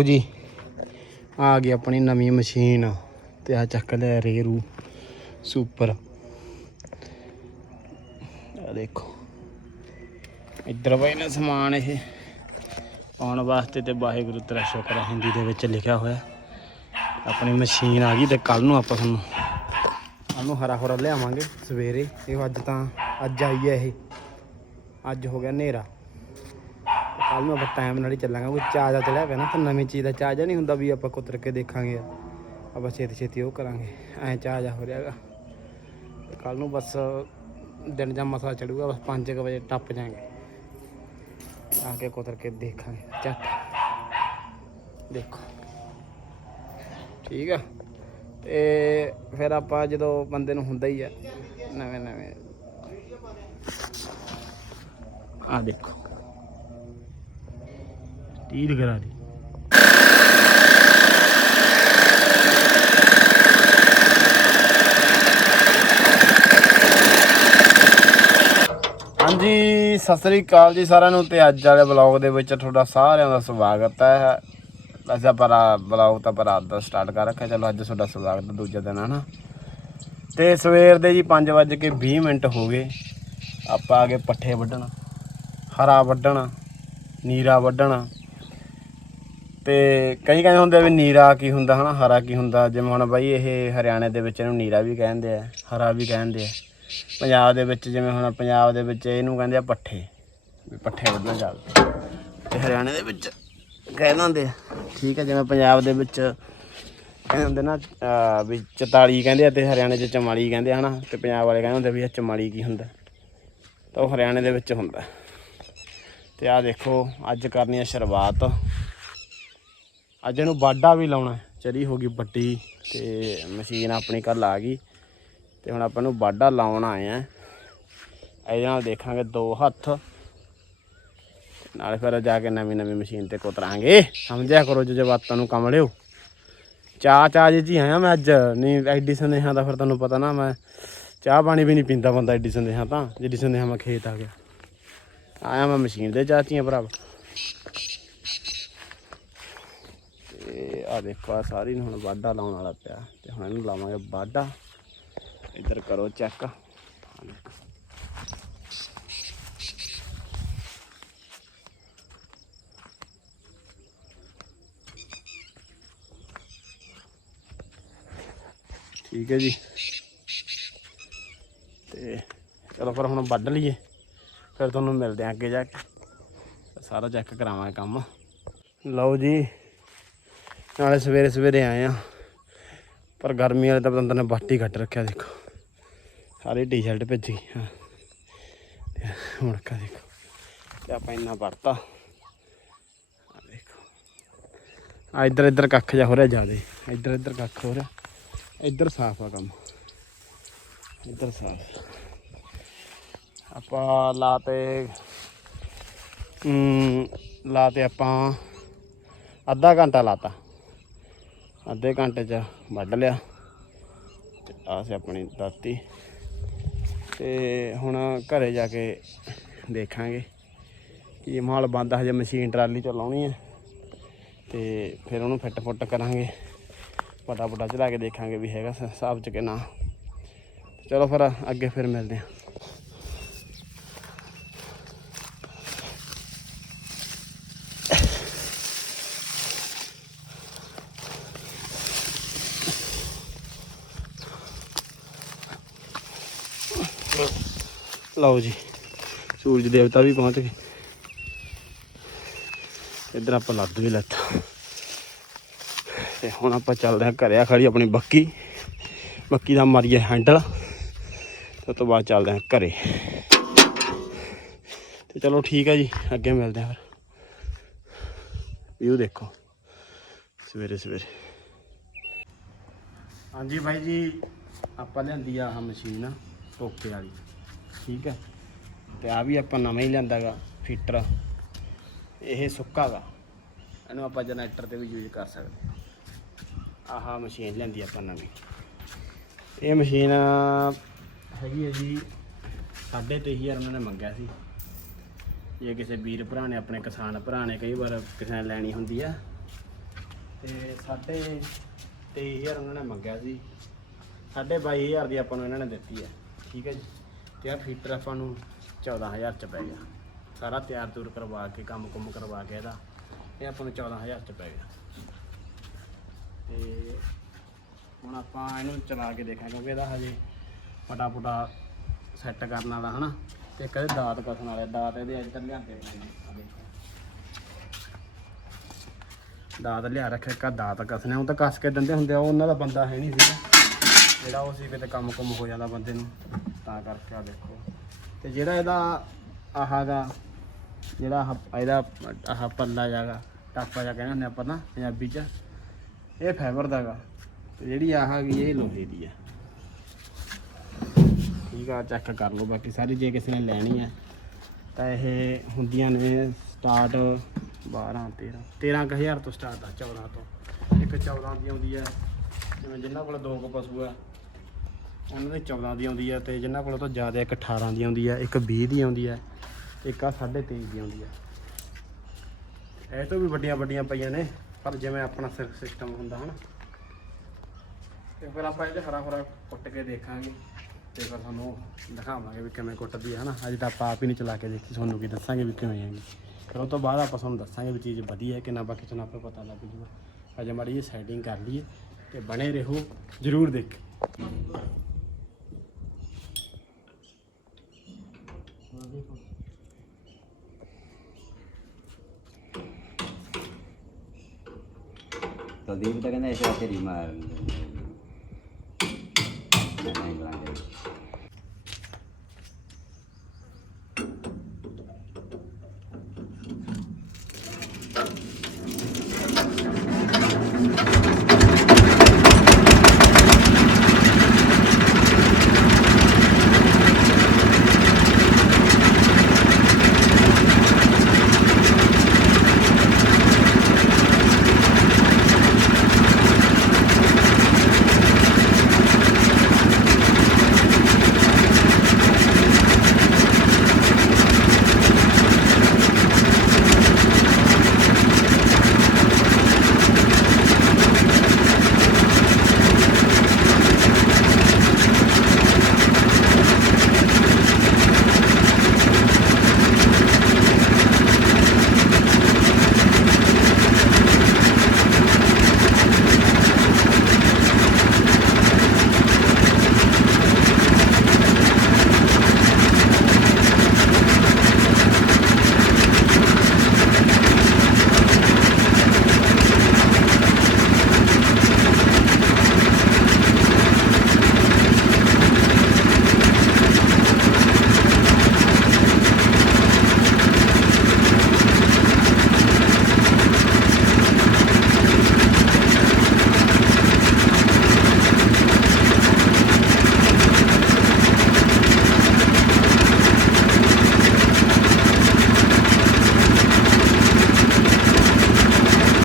ਲਓ ਜੀ। ਆ ਗਈ ਆਪਣੀ ਨਵੀਂ ਮਸ਼ੀਨ ਤੇ ਆ ਚੱਕ ਲਿਆ ਰੇਰੂ ਸੁਪਰ। ਆ ਦੇਖੋ। ਇੱਧਰ ਪਏ ਨੇ ਸਮਾਨ ਇਹ ਪਾਉਣ ਵਾਸਤੇ ਤੇ ਵਾਹਿਗੁਰੂ ਤੇਰਾ ਸ਼ੁਕਰ ਹੈ ਹਿੰਦੀ ਦੇ ਵਿੱਚ ਲਿਖਿਆ ਹੋਇਆ। ਆਪਣੀ ਮਸ਼ੀਨ ਆ ਗਈ ਤੇ ਕੱਲ ਨੂੰ ਆਪਾਂ ਤੁਹਾਨੂੰ ਕੱਲ ਨੂੰ ਹਰਾ ਹਰਾ ਲਿਆਵਾਂਗੇ ਸਵੇਰੇ। ਇਹ ਅੱਜ ਤਾਂ ਅੱਜ ਆਈ ਹੈ ਇਹ। ਅੱਜ ਹੋ ਗਿਆ ਹਨੇਰਾ। ਕੱਲ ਨੂੰ ਆਪਾਂ ਟਾਈਮ ਨਾਲ ਹੀ ਚੱਲਾਂਗੇ ਕੋਈ ਚਾਰਜਰ ਚੜਿਆ ਪਿਆ ਨਾ, ਤਾਂ ਨਵੀਂ ਚੀਜ਼ ਦਾ ਚਾਰਜਰ ਨਹੀਂ ਹੁੰਦਾ ਵੀ ਆਪਾਂ ਕੁਤਰ ਕੇ ਦੇਖਾਂਗੇ। ਆਪਾਂ ਛੇਤੀ ਛੇਤੀ ਉਹ ਕਰਾਂਗੇ, ਐਂ ਚਾਰਜਰ ਹੋ ਰਿਹਾਗਾ। ਕੱਲ ਨੂੰ ਬਸ ਦਿਨ ਜਾਂ ਮਸਾ ਚੜੂਗਾ, ਬਸ 5 ਵਜੇ ਟੱਪ ਜਾਾਂਗੇ। ਆ ਕੇ ਕੁਤਰ ਕੇ ਦੇਖਾਂਗੇ ਚੱਟ ਦੇਖੋ। ਠੀਕ ਆ। ਤੇ ਫਿਰ ਆਪਾਂ ਜਦੋਂ ਬੰਦੇ ਨੂੰ ਹੁੰਦਾ ਹੀ ਆ, ਨਵੇਂ ਨਵੇਂ। ਆ ਦੇਖੋ। ਤੀਰ ਕਰਾ ਦੀ। ਹਾਂਜੀ, ਸਤਿ ਸ੍ਰੀ ਅਕਾਲ ਜੀ ਸਾਰਿਆਂ ਨੂੰ ਤੇ ਅੱਜ ਵਾਲੇ ਬਲੌਗ ਦੇ ਵਿੱਚ ਤੁਹਾਡਾ ਸਾਰਿਆਂ ਦਾ ਸਵਾਗਤ ਹੈ। ਵੈਸੇ ਆਪਾਂ ਬਲੌਗ ਤਾਂ ਪਰ ਰਾਤ ਦਾ ਸਟਾਰਟ ਕਰ ਰੱਖਿਆ, ਚਲੋ ਅੱਜ ਤੁਹਾਡਾ ਸਵਾਗਤ ਹੈ ਦੂਜੇ ਦਿਨ, ਹਨਾ? ਤੇ ਸਵੇਰ ਦੇ ਜੀ 5 ਵਜੇ ਕੇ 20 ਮਿੰਟ ਹੋ ਗਏ। ਆਪਾਂ ਆ ਗਏ ਪੱਠੇ ਵੱਢਣ, ਹਰਾ ਵੱਢਣ, ਨੀਰਾ ਵੱਢਣ। ਤੇ ਕਈ ਕਹਿੰਦੇ ਹੁੰਦੇ ਵੀ ਨੀਰਾ ਕੀ ਹੁੰਦਾ ਹਨਾ, ਹਰਾ ਕੀ ਹੁੰਦਾ। ਜਿਵੇਂ ਹੁਣ ਬਾਈ ਇਹ ਹਰਿਆਣੇ ਦੇ ਵਿੱਚ ਇਹਨੂੰ ਨੀਰਾ ਵੀ ਕਹਿੰਦੇ ਆ, ਹਰਾ ਵੀ ਕਹਿੰਦੇ ਆ। ਪੰਜਾਬ ਦੇ ਵਿੱਚ ਜਿਵੇਂ ਹੁਣ ਪੰਜਾਬ ਦੇ ਵਿੱਚ ਇਹਨੂੰ ਕਹਿੰਦੇ ਆ ਪੱਠੇ, ਵੀ ਪੱਠੇ ਵੱਢਣ ਚੱਲਦੇ। ਤੇ ਹਰਿਆਣੇ ਦੇ ਵਿੱਚ ਕਹਿ ਦਿੰਦੇ ਆ, ਠੀਕ ਹੈ ਜਿਵੇਂ ਪੰਜਾਬ ਦੇ ਵਿੱਚ ਕਹਿੰਦੇ ਹੁੰਦੇ ਨਾ ਵੀ 44 ਕਹਿੰਦੇ ਆ ਤੇ ਹਰਿਆਣੇ 'ਚ ਚਮਾਲੀ ਕਹਿੰਦੇ ਆ ਹਨਾ, ਤੇ ਪੰਜਾਬ ਵਾਲੇ ਕਹਿੰਦੇ ਹੁੰਦੇ ਵੀ ਇਹ ਚਮਾਲੀ ਕੀ ਹੁੰਦਾ। ਤਾਂ ਉਹ ਹਰਿਆਣੇ ਦੇ ਵਿੱਚ ਹੁੰਦਾ। ਤੇ ਆਹ ਦੇਖੋ, ਅੱਜ ਕਰਨੀ ਆ ਸ਼ੁਰੂਆਤ। ਅੱਜ ਇਹਨੂੰ ਬਾਡਾ ਵੀ ਲਾਉਣਾ ਚਰੀ ਹੋ ਗਈ ਵੱਡੀ ਤੇ ਮਸ਼ੀਨ ਆਪਣੀ ਕੱਲ ਆ ਗਈ ਤੇ ਹੁਣ ਆਪਾਂ ਨੂੰ ਬਾਡਾ ਲਾਉਣ ਆਏ ਆ ਇਹਦੇ ਨਾਲ ਦੇਖਾਂਗੇ ਦੋ ਹੱਥ। ਨਾਲ ਫਿਰ ਜਾ ਕੇ ਨਵੀਂ ਨਵੀਂ ਮਸ਼ੀਨ ਤੇ ਕੁਤਰਾਂਗੇ। ਸਮਝਿਆ ਕਰੋ ਜੇ ਬਾਤਾਂ ਨੂੰ ਕੰਮ ਲਿਓ। ਚਾਹ ਚਾਹ ਜੀ ਆਇਆ ਮੈਂ ਅੱਜ। ਨਹੀਂ, ਐਡੀ ਸੰਦੇਹਾਂ ਦਾ ਫਿਰ ਤੁਹਾਨੂੰ ਪਤਾ ਨਾ ਮੈਂ ਚਾਹ ਪਾਣੀ ਵੀ ਨਹੀਂ ਪੀਂਦਾ ਬੰਦਾ, ਐਡੀ ਸੰਦੇਹਾਂ ਤਾਂ। ਜਿੱਡੀ ਸੰਦੇਹਾਂ ਮੈਂ ਖੇਤ ਆ ਗਿਆ। ਆਇਆ ਮੈਂ ਮਸ਼ੀਨ ਦੇ ਚਾਚੀਆਂ ਭਰਾਵਾ। ਤੇ ਆ ਦੇਖੋ ਆ ਸਾਰੀ ਨੂੰ ਹੁਣ ਵਾਢਾ ਲਾਉਣ ਵਾਲਾ ਪਿਆ। ਤੇ ਹੁਣ ਇਹਨੂੰ ਲਾਵਾਂਗੇ ਵਾਢਾ ਇੱਧਰ ਕਰੋ ਚੈੱਕ ਠੀਕ ਹੈ ਜੀ। ਤੇ ਚਲੋ ਫਿਰ ਹੁਣ ਵੱਢ ਲਈਏ। ਫਿਰ ਤੁਹਾਨੂੰ ਮਿਲਦੇ ਆ ਅੱਗੇ ਜਾ ਕੇ। ਸਾਰਾ ਚੈੱਕ ਕਰਾਵਾਂਗੇ ਕੰਮ। ਲਓ ਜੀ। ਨਾਲੇ ਸਵੇਰੇ ਸਵੇਰੇ ਆਏ ਆ। ਪਰ ਗਰਮੀ ਵਾਲੇ ਤਾਂ ਬੰਦੇ ਨੇ ਬਾਟੀ ਘੱਟ ਰੱਖਿਆ ਦੇਖੋ। ਸਾਰੀ ਟੀ-ਸ਼ਰਟ ਭਿੱਜ ਗਈ ਹਾਂ। ਹੁਣ ਕਾ ਦੇਖੋ ਤੇ ਆਪਾਂ ਇੰਨਾ ਵਰਤਾ। ਦੇਖੋ। ਆ ਇੱਧਰ ਇੱਧਰ ਕੱਖ ਜਾ ਹੋ ਰਿਹਾ ਜਿਆਦੇ। ਇੱਧਰ ਇੱਧਰ ਕੱਖ ਹੋ ਰਿਹਾ। ਇੱਧਰ ਸਾਫ਼ ਆ ਕੰਮ। ਇੱਧਰ ਸਾਫ਼। ਆਪਾਂ ਲਾਤੇ ਹਮ, ਲਾਤੇ ਆਪਾਂ ਅੱਧਾ ਘੰਟਾ ਲਾਤਾ। ਅੱਧੇ ਘੰਟੇ ਚ ਵੱਢ ਲਿਆ ਤੇ ਆਹ ਸੀ ਆਪਣੀ ਦਾਤੀ। ਤੇ ਹੁਣ ਘਰੇ ਜਾ ਕੇ ਦੇਖਾਂਗੇ ਕੀ ਮਾਲ ਬੰਦ ਹਜੇ ਮਸ਼ੀਨ ਟਰਾਲੀ ਚ ਲਾਉਣੀ ਹੈ ਤੇ ਫਿਰ ਉਹਨੂੰ ਫਿੱਟ ਫੁੱਟ ਕਰਾਂਗੇ। ਪਟਾ ਪਟਾ ਚਲਾ ਕੇ ਦੇਖਾਂਗੇ ਵੀ ਹੈਗਾ ਹਿਸਾਬ ਚ ਕਿ ਨਾ। ਚਲੋ ਫਿਰ ਅੱਗੇ ਫਿਰ ਮਿਲਦੇ ਹਾਂ ਲਓ ਜੀ, ਸੂਰਜ ਦੇਵਤਾ ਵੀ ਪਹੁੰਚ ਗਏ। ਇੱਧਰ ਆਪਾਂ ਲੱਦ ਵੀ ਲੱਤਾ। ਤੇ ਹੁਣ ਆਪਾਂ ਚੱਲਦੇ ਹਾਂ ਘਰੇ ਆ ਖੜੀ ਆਪਣੀ ਬੱਕੀ। ਬੱਕੀ ਦਾ ਮਾਰੀਏ ਹੈਂਡਲ। ਤੇ ਤੋਂ ਬਾਅਦ ਚੱਲਦੇ ਹਾਂ ਘਰੇ। ਤੇ ਚਲੋ ਠੀਕ ਹੈ ਜੀ, ਅੱਗੇ ਮਿਲਦੇ ਹਾਂ ਫਿਰ। ਵੀਊ ਦੇਖੋ। ਸਵੇਰੇ ਸਵੇਰੇ। ਹਾਂਜੀ ਭਾਈ ਜੀ, ਆਪਾਂ ਲਿਆਂਦੀ ਆ ਆਹ ਮਸ਼ੀਨ, ਟੋਕੇ ਵਾਲੀ। ਠੀਕ ਹੈ ਤੇ ਆ ਵੀ ਆਪਾਂ ਨਵਾਂ ਹੀ ਲਿਆਂਦਾਗਾ ਫੀਟਰ। ਇਹ ਸੁੱਕਾ ਗਾ ਇਹਨੂੰ ਆਪਾਂ ਜਨਰੇਟਰ ਤੇ ਵੀ ਯੂਜ਼ ਕਰ ਸਕਦੇ ਹਾਂ। ਆਹ ਮਸ਼ੀਨ ਲੈਂਦੀ ਆਪਾਂ ਨਵੀਂ। ਇਹ ਮਸ਼ੀਨ ਹੈਗੀ ਹੈ ਜੀ ਸਾਢੇ ਤੇਈ ਹਜ਼ਾਰ ਉਹਨਾਂ ਨੇ ਮੰਗਿਆ ਸੀ। ਜੇ ਕਿਸੇ ਵੀਰ ਭਰਾ ਨੇ, ਆਪਣੇ ਕਿਸਾਨ ਭਰਾ ਨੇ ਕਈ ਵਾਰ ਕਿਸੇ ਨੇ ਲੈਣੀ ਹੁੰਦੀ ਆ। ਤੇ ਸਾਡੇ 23000 ਉਹਨਾਂ ਨੇ ਮੰਗਿਆ ਸੀ। ਸਾਢੇ 22000 ਦੀ ਆਪਾਂ ਨੂੰ ਇਹਨਾਂ ਨੇ ਦਿੱਤੀ ਹੈ ਠੀਕ ਹੈ ਜੀ। ਤੇ ਆ ਫੀਟਰ ਆਪਾਂ ਨੂੰ 14000 ਚ ਪੈ ਗਿਆ। ਸਾਰਾ ਤਿਆਰ ਤੁਰ ਕਰਵਾ ਕੇ, ਕੰਮ ਕੁੰਮ ਕਰਵਾ ਕੇ ਇਹਦਾ, ਇਹ ਆਪਾਂ ਨੂੰ 14000 ਚ ਪੈ ਗਿਆ। ਤੇ ਹੁਣ ਆਪਾਂ ਇਹਨੂੰ ਚਲਾ ਕੇ ਦੇਖਾਂਗੇ, ਕਿਉਂਕਿ ਇਹਦਾ ਹਜੇ ਫਟਾ ਫਟਾ ਸੈੱਟ ਕਰਨ ਵਾਲਾ, ਹਨਾ? ਤੇ ਕਦੇ ਦਾਤ ਕਸਣ ਵਾਲੇ, ਦਾਤ ਇਹਦੇ ਅੱਜ ਤੱਕ ਲਿਆਂਦੇ ਨਹੀਂ ਦਾਤ ਲਿਆ ਰੱਖਿਆ ਕਾ ਦਾਤ ਕਸਨੇ ਉਹ ਤਾਂ ਕਸ ਕੇ ਦਿੰਦੇ ਹੁੰਦੇ ਆ, ਉਹ ਉਹਨਾਂ ਦਾ ਬੰਦਾ ਹੈ ਨਹੀਂ ਸੀਗਾ। ਜਿਹੜਾ ਉਹ ਸੀ ਕਿਤੇ ਕੰਮ ਕੁੰਮ ਹੋ ਜਾਂਦਾ ਬੰਦੇ ਨੂੰ। ਤਾਂ ਕਰਕੇ ਆ ਦੇਖੋ। ਤੇ ਜਿਹੜਾ ਇਹਦਾ ਆਹ ਗਾ ਜਿਹੜਾ ਆਹ- ਇਹਦਾ ਆਹ ਪੱਲਾ ਜਾਗਾ ਟਾਪਾ ਜਾ ਕਹਿੰਦੇ ਹੁੰਦੇ ਆਪਾਂ ਨਾ ਪੰਜਾਬੀ ਚ, ਇਹ ਫਾਈਬਰ ਦਾ ਗਾ ਤੇ ਜਿਹੜੀ ਆਹ ਹੈਗੀ, ਇਹ ਲੋਹੇ ਦੀ ਆ। ਠੀਕ ਆ ਚੈੱਕ ਕਰ ਲਓ ਬਾਕੀ ਸਾਰੀ, ਜੇ ਕਿਸੇ ਨੇ ਲੈਣੀ ਹੈ ਤਾਂ ਇਹ ਹੁੰਦੀਆਂ ਨੇ ਸਟਾਰਟ 12 13 13000 ਤੋਂ ਸਟਾਰਟ ਆ 14 ਤੋਂ। ਇੱਕ 14 ਦੀ ਆਉਂਦੀ ਹੈ ਜਿਵੇਂ ਜਿਨ੍ਹਾਂ ਕੋਲ ਦੋ ਕੁ ਪਸ਼ੂ ਆ ਉਹਨਾਂ ਦੇ 14 ਦੀ ਆਉਂਦੀ ਹੈ ਤੇ ਜਿਨ੍ਹਾਂ ਕੋਲ ਤੋਂ ਜ਼ਿਆਦਾ ਇੱਕ 18 ਦੀ ਆਉਂਦੀ ਹੈ ਇੱਕ 20 ਦੀ ਆਉਂਦੀ ਹੈ ਇੱਕ ਆ 23.5 ਦੀ ਆਉਂਦੀ ਹੈ ਇਹ ਤੋਂ ਵੀ ਵੱਡੀਆਂ ਵੱਡੀਆਂ ਪਈਆਂ ਨੇ, ਪਰ ਜਿਵੇਂ ਆਪਣਾ ਸਿਸਟਮ ਹੁੰਦਾ ਹਨਾ। ਤੇ ਫਿਰ ਆਪਾਂ ਇਹਦੇ ਹਰਾ ਹਰਾ ਕੁੱਟ ਕੇ ਦੇਖਾਂਗੇ ਤੇ ਫਿਰ ਤੁਹਾਨੂੰ ਦਿਖਾਵਾਂਗੇ ਵੀ ਕਿਵੇਂ ਕੁੱਟਦੀ ਹੈ ਹਨਾ। ਅਜੇ ਤਾਂ ਆਪਾਂ ਆਪ ਹੀ ਨਹੀਂ ਚਲਾ ਕੇ ਦੇਖੀ, ਤੁਹਾਨੂੰ ਕੀ ਦੱਸਾਂਗੇ ਵੀ ਕਿਵੇਂ ਹੈਗੀ। ਫਿਰ ਉਹ ਤੋਂ ਬਾਅਦ ਆਪਾਂ ਤੁਹਾਨੂੰ ਦੱਸਾਂਗੇ ਵੀ ਚੀਜ਼ ਵਧੀਆ ਹੈ ਕਿ ਨਾ, ਬਾਕੀ ਤੁਹਾਨੂੰ ਆਪੇ ਪਤਾ ਲੱਗ ਜੂਗਾ। ਅਜੇ ਮਾੜੀ ਜੀ ਸੈਟਿੰਗ ਕਰ ਲਈਏ ਤੇ ਬਣੇ ਰਹੋ, ਜਰੂਰ ਦੇਖ ਕੁਲਦੀਪ ਤਾਂ ਕਹਿੰਦਾ ਇਸ ਵਾਰ ਤੇਰੀ ਮਾਰ